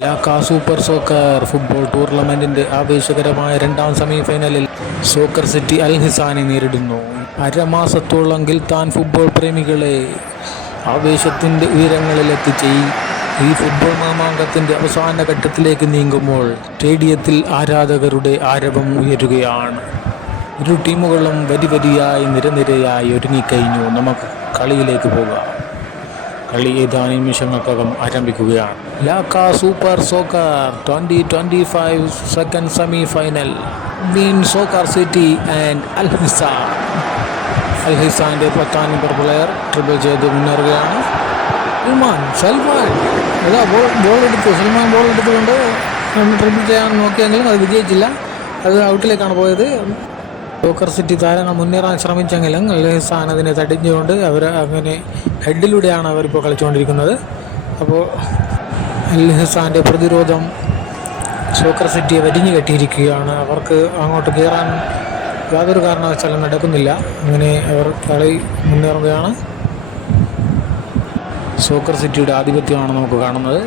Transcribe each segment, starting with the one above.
ലാക്ക super soccer football ടൂർണമെന്റിന്റെ ആവേശകരമായ രണ്ടാം സെമിഫൈനലിൽ സോക്കർ സിറ്റി അൽ ഹിസാനെ നേരിടുന്നു. അരമാസത്തോളം ഗിൽത്താൻ ഫുട്ബോൾ പ്രേമികളെ ആവേശത്തിന്റെ ഉയരങ്ങളിലെത്തിച്ച് ഈ ഫുട്ബോൾ മാമാങ്കത്തിന്റെ അവസാന ഘട്ടത്തിലേക്ക് നീങ്ങുമ്പോൾ സ്റ്റേഡിയത്തിൽ ആരാധകരുടെ ആരവം ഉയരുകയാണ്. ഇരു ടീമുകളും വരിയായി നിരയായി ഒരുങ്ങിക്കഴിഞ്ഞു. നമുക്ക് കളിയിലേക്ക് പോകാം. കളി ഏതാനും നിമിഷങ്ങൾക്കകം ആരംഭിക്കുകയാണ്. ലാക്ക super soccer 2025 second semi final ബീൻ സോക്കർ സിറ്റി ആൻഡ് അൽ ഹിസാൻ. അൽ ഹിസാന്റെ 10 നമ്പർ പ്ലെയർ ട്രിപ്പിൾ ചെയ്ത് മുന്നേറുകയാണ്. സൽമാൻ ബോൾ എടുത്തുകൊണ്ട് ട്രിപ്പിൾ ചെയ്യാൻ നോക്കിയെങ്കിലും അത് വിജയിച്ചില്ല. അത് ഔട്ടിലേക്കാണ് പോയത്. സോക്കർ സിറ്റി താരങ്ങൾ മുന്നേറാൻ ശ്രമിച്ചെങ്കിലും അൽ ഹിസാൻ അതിനെ തടിഞ്ഞുകൊണ്ട് അവർ അങ്ങനെ ഹെഡിലൂടെയാണ് അവരിപ്പോൾ കളിച്ചുകൊണ്ടിരിക്കുന്നത്. അപ്പോൾ അൽ ഹിസാൻ്റെ പ്രതിരോധം സോക്കർ സിറ്റിയെ വരിഞ്ഞു കെട്ടിയിരിക്കുകയാണ്. അവർക്ക് അങ്ങോട്ട് കയറാൻ യാതൊരു കാരണവശാലും നടക്കുന്നില്ല. അങ്ങനെ അവർ കളി മുന്നേറുകയാണ്. സോക്കർ സിറ്റിയുടെ ആധിപത്യമാണ് നമുക്ക് കാണുന്നത്.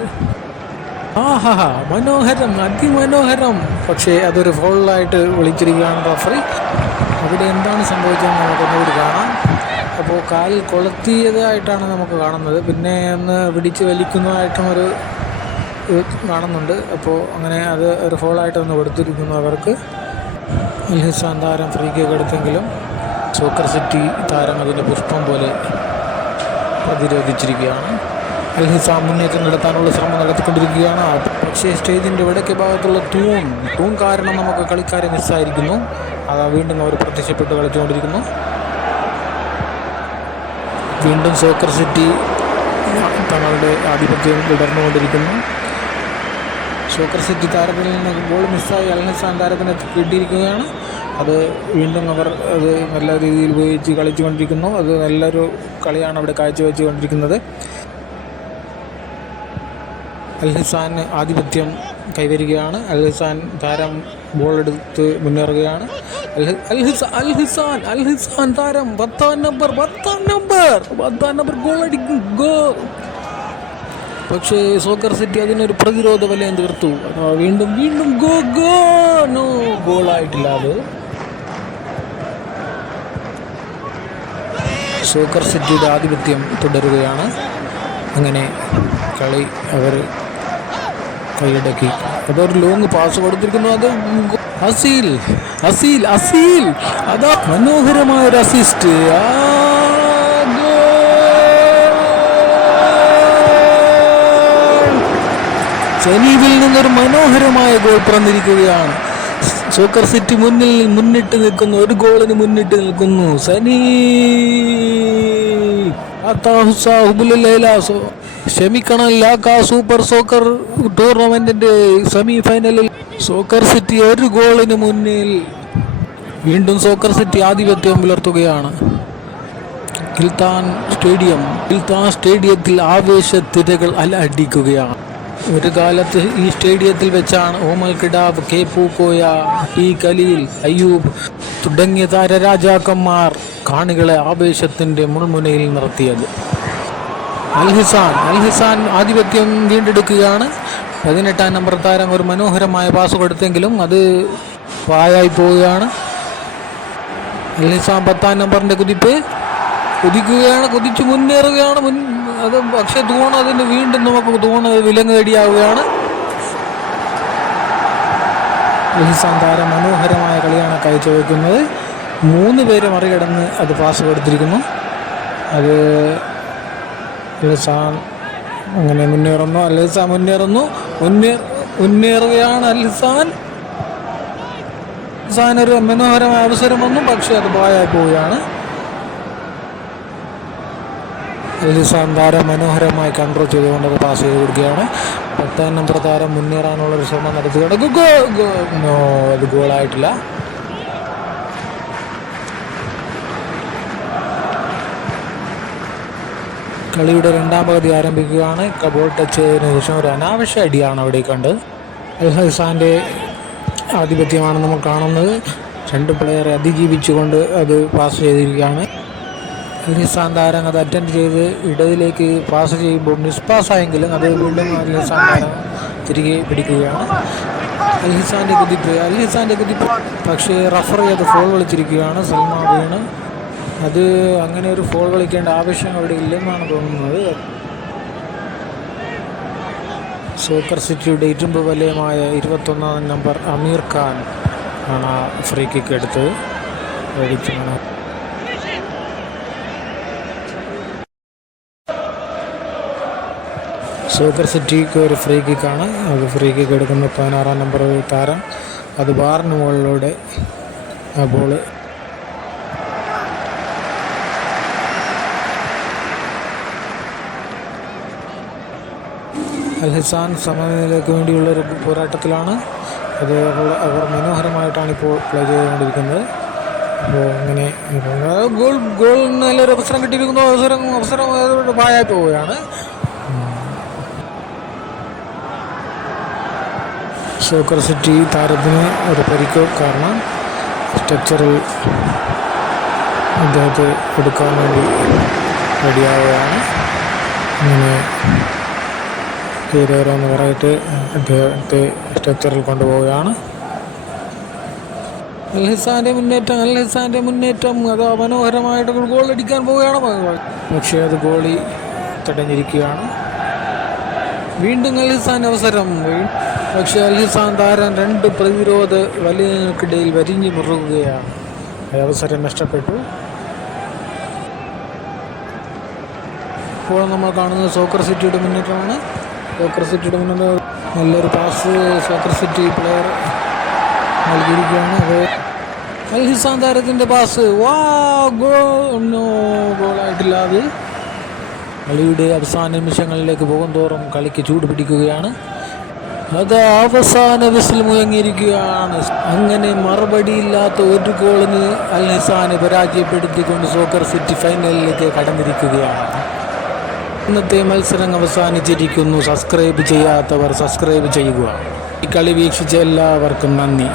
മനോഹരം, അതിമനോഹരം. പക്ഷേ അതൊരു ഫൗളായിട്ട് വിളിച്ചിരിക്കുകയാണ് റഫറി. അവിടെ എന്താണ് സംഭവിച്ചതെന്ന് നമുക്കൊന്നുകൂടി കാണാം. അപ്പോൾ കാലിൽ കൊളുത്തിയതായിട്ടാണ് നമുക്ക് കാണുന്നത്. പിന്നെ ഒന്ന് പിടിച്ച് വലിക്കുന്നതായിട്ടും ഒരു കാണുന്നുണ്ട്. അപ്പോൾ അങ്ങനെ അത് ഒരു ഫൗളായിട്ട് ഒന്ന് കൊടുത്തിരിക്കുന്നു അവർക്ക്. അൽ ഹിസാൻ താരം ഫ്രീ കിക്ക് എടുത്തെങ്കിലും സോക്കർ സിറ്റി താരം അതിൻ്റെ പുഷ്പം പോലെ പ്രതിരോധിച്ചിരിക്കുകയാണ്. അൽ ഹിസാൻ മുന്നേറ്റം നടത്താനുള്ള ശ്രമം നടത്തിക്കൊണ്ടിരിക്കുകയാണ്. പക്ഷേ സ്റ്റേജിൻ്റെ വടക്കേ ഭാഗത്തുള്ള തൂൺ കാരണം നമുക്ക് കളിക്കാരെ മിസ്സായിരിക്കുന്നു. വീണ്ടും അവർ പ്രത്യക്ഷപ്പെട്ട് കളിച്ചുകൊണ്ടിരിക്കുന്നു. വീണ്ടും സോക്കർ സിറ്റി തങ്ങളുടെ ആധിപത്യം തുടർന്നുകൊണ്ടിരിക്കുന്നു. സോക്കർ സിറ്റി താരത്തിൽ നിന്ന് ബോൾ മിസ്സായി അൽ ഹിസാൻ താരത്തിന് കിട്ടിയിരിക്കുകയാണ്. അത് വീണ്ടും അവർ അത് നല്ല രീതിയിൽ ഉപയോഗിച്ച് കളിച്ചുകൊണ്ടിരിക്കുന്നു. അത് നല്ലൊരു കളിയാണ് അവിടെ കാഴ്ചവെച്ചുകൊണ്ടിരിക്കുന്നത്. അൽ ഹിസാൻ ആധിപത്യം കൈവരികയാണ്. അൽ ഹിസാൻ താരം ബോൾ എടുത്ത് മുന്നേറുകയാണ്. അൽ ഹിസാൻ താരം 10 നമ്പർ ഗോൾ അടിക്കും. പക്ഷേ സോക്കർ സിറ്റി അതിനൊരു പ്രതിരോധ വലയം തീർത്തു. വീണ്ടും ഗോളായിട്ടില്ല. അത് സോക്കർ സിറ്റിയുടെ ആധിപത്യം തുടരുകയാണ്. അങ്ങനെ കളി അവർ കൈയടക്കി. അതൊരു ലോങ് പാസ് കൊടുത്തിരിക്കുന്നു. അത് അസീൽ അതാ മനോഹരമായൊരു അസിസ്റ്റ്. സനീവിൽ നിന്നൊരു മനോഹരമായ ഗോൾ പിറന്നിരിക്കുകയാണ്. സോക്കർ സിറ്റി മുന്നിട്ട് നിൽക്കുന്നു. ഒരു ഗോളിന് മുന്നിട്ട് നിൽക്കുന്നു. ക്ഷമിക്കണം, ലാക്ക സൂപ്പർ സോക്കർ ടൂർണമെന്റിന്റെ സെമി ഫൈനലിൽ സോക്കർ സിറ്റി ഒരു ഗോളിന് മുന്നിൽ. വീണ്ടും സോക്കർ സിറ്റി ആധിപത്യം പുലർത്തുകയാണ്. ഗിൽത്താൻ സ്റ്റേഡിയത്തിൽ ആവേശത്തിരകൾ അലയടിക്കുകയാണ്. ഒരു കാലത്ത് ഈ സ്റ്റേഡിയത്തിൽ വെച്ചാണ് ഓമൽ കിടാബ്, കെ പൂക്കോയ, ടി ഖലീൽ, അയ്യൂബ് തുടങ്ങിയ താരരാജാക്കന്മാർ കാണികളെ ആവേശത്തിന്റെ മുൾമുനയിൽ നിർത്തിയത്. അൽ ഹിസാൻ ആധിപത്യം വീണ്ടെടുക്കുകയാണ്. 18 നമ്പർ താരം ഒരു മനോഹരമായ പാസ് കൊടുത്തെങ്കിലും അത് പായായി പോവുകയാണ്. അൽ ഹിസാൻ 10 നമ്പറിന്റെ കുതിച്ചു മുന്നേറുകയാണ്. അത് പക്ഷേ അതിന് വീണ്ടും നമുക്ക് വിലങ്ങേടിയാവുകയാണ്. അൽ ഹിസാൻ താരം മനോഹരമായ കളിയാണ് കാഴ്ചവെക്കുന്നത്. 3 പേരെ മറികടന്ന് അത് പാസ് കൊടുത്തിരിക്കുന്നു. അത് അൽ ഹിസാൻ അങ്ങനെ മുന്നേറുന്നു. മുന്നേറുകയാണ് അൽ ഹിസാൻ. ഒരു മനോഹരമായ അവസരം വന്നു, പക്ഷേ അത് പായായി പോവുകയാണ്. അൽ ഹിസാൻ താരം മനോഹരമായി കൺട്രോൾ ചെയ്തുകൊണ്ട് അത് പാസ് ചെയ്ത് കൊടുക്കുകയാണ്. 10 നമ്പർ താരം മുന്നേറാനുള്ളൊരു ശ്രമം നടത്തുകയാണ്. അത് ഗോളായിട്ടില്ല. കളിയുടെ രണ്ടാം പകുതി ആരംഭിക്കുകയാണ്. ബോൾ ടച്ച് ചെയ്തതിനു ശേഷം ഒരു അനാവശ്യ അടിയാണ് അവിടെ കണ്ടത്. അൽ ഹിസാന്റെ ആധിപത്യമാണ് നമ്മൾ കാണുന്നത്. 2 പ്ലെയറെ അതിജീവിച്ചുകൊണ്ട് അത് പാസ് ചെയ്തിരിക്കുകയാണ്. അൽ ഹിസാൻ താരം അത് അറ്റൻഡ് ചെയ്ത് ഇടതിലേക്ക് പാസ് ചെയ്യുമ്പോൾ മിസ് പാസ്സായെങ്കിലും അത് വീണ്ടും അൽ ഹിസാൻ താരം തിരികെ പിടിക്കുകയാണ്. അൽഹിസാന്റെ കുതിപ്പ് പക്ഷേ റഫറി അത് ഫോൾ കളിച്ചിരിക്കുകയാണ്. സൽമാ വീണ് അത് അങ്ങനെ ഒരു ഫോൾ കളിക്കേണ്ട ആവശ്യം അവിടെ ഇല്ലെന്നാണ് തോന്നുന്നത്. സോക്കർ സിറ്റിയുടെ ഇരുമ്പ് വലയമായ 21 നമ്പർ അമീർ ഖാൻ ആണ് ഫ്രീ കിക്ക് എടുത്തത്. സോക്കർ സിറ്റിക്ക് ഒരു ഫ്രീ കിക്കാണ്. അത് ഫ്രീ കിക്ക് എടുക്കുന്ന 16 നമ്പർ താരം. അത് ബാറിന് മുകളിലൂടെ ആ ബോള് അൽഹിസാൻ സമനിലയ്ക്ക് വേണ്ടിയുള്ളൊരു പോരാട്ടത്തിലാണ്. അത് അവർ മനോഹരമായിട്ടാണ് ഇപ്പോൾ പ്ലേ ചെയ്തുകൊണ്ടിരിക്കുന്നത്. അപ്പോൾ അങ്ങനെ ഗോൾ നല്ലൊരു അവസരം കിട്ടിയിരിക്കുന്നു. അവസരം പാഴായി പോവുകയാണ്. സോക്കർ സിറ്റി താരത്തിന് ഒരു പരിക്ക് കാരണം സ്ട്രക്ചറിൽ അദ്ദേഹത്തെ എടുക്കാൻ വേണ്ടി റെഡിയാവുകയാണ്. അങ്ങനെ എന്ന് പറയിട്ട് അദ്ദേഹത്തെ സ്ട്രക്ചറിൽ കൊണ്ടുപോവുകയാണ്. അൽഹിസാന്റെ മുന്നേറ്റം അത് മനോഹരമായിട്ട് ഗോൾ അടിക്കാൻ പോവുകയാണ്. പക്ഷേ അത് ഗോളി തടഞ്ഞിരിക്കുകയാണ്. വീണ്ടും അൽഹിസാന്റെ അവസരം. പക്ഷേ അൽഹിസാൻ താരം 2 പ്രതിരോധ വലയങ്ങൾക്കിടയിൽ വരിഞ്ഞു മുറുകുകയാണ്. അവസരം നഷ്ടപ്പെട്ടു. ഇപ്പോൾ നമ്മൾ കാണുന്നത് സോക്കർ സിറ്റിയുടെ മുന്നേറ്റമാണ്. നല്ലൊരു പാസ് സോക്കർ സിറ്റി പ്ലെയർ നൽകിയിരിക്കുകയാണ്. അത് അൽഹിസാൻ താരത്തിൻ്റെ പാസ്. ഗോളായിട്ടില്ല. അത് കളിയുടെ അവസാന നിമിഷങ്ങളിലേക്ക് പോകും തോറും കളിക്ക് ചൂട് പിടിക്കുകയാണ്. അത് അവസാന വിസിൽ മുഴങ്ങിയിരിക്കുകയാണ്. അങ്ങനെ മറുപടിയില്ലാത്ത ഒരു ഗോളിന് അൽഹിസാനെ പരാജയപ്പെടുത്തിക്കൊണ്ട് സോക്കർ സിറ്റി ഫൈനലിലേക്ക് കടന്നിരിക്കുകയാണ്. ഇന്നത്തെ മത്സരം അവസാനിച്ചിരിക്കുന്നു. സബ്സ്ക്രൈബ് ചെയ്യാത്തവർ സബ്സ്ക്രൈബ് ചെയ്യുക. ഈ കളി വീക്ഷിച്ച എല്ലാവർക്കും നന്ദി.